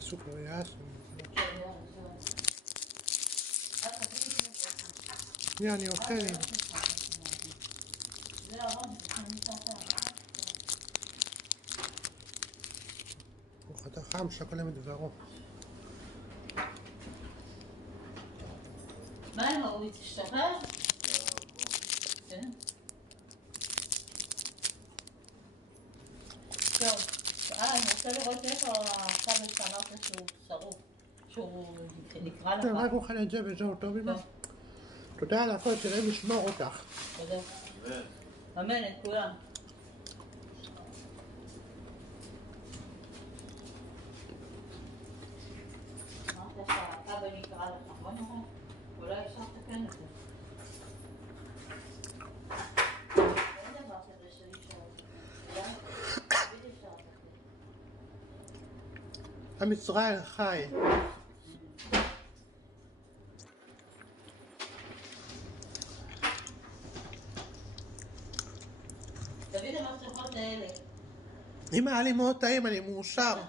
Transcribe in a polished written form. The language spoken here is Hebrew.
סוכריה. אני אוכל. הוא חתך חם שקולם את דברו. מה עם הוא תשתחרר? כן. טוב, אני רוצה לראות איפה הכבל שאמרת שהוא שרוף, שהוא נקרא לך. רק אוכל את זה וזהו, טוב אמא. תודה על הכל, שלהם לשמור אותך. תודה. אמן את כולם. אמרת שהכבל נקרא לך, בוא נראה. אולי אפשר לתקן את זה. אין דבר כזה שלי שעות. עם ישראל חי. תביא את המפתחות האלה. אמא, היה לי מאוד טעים, אני מאושר.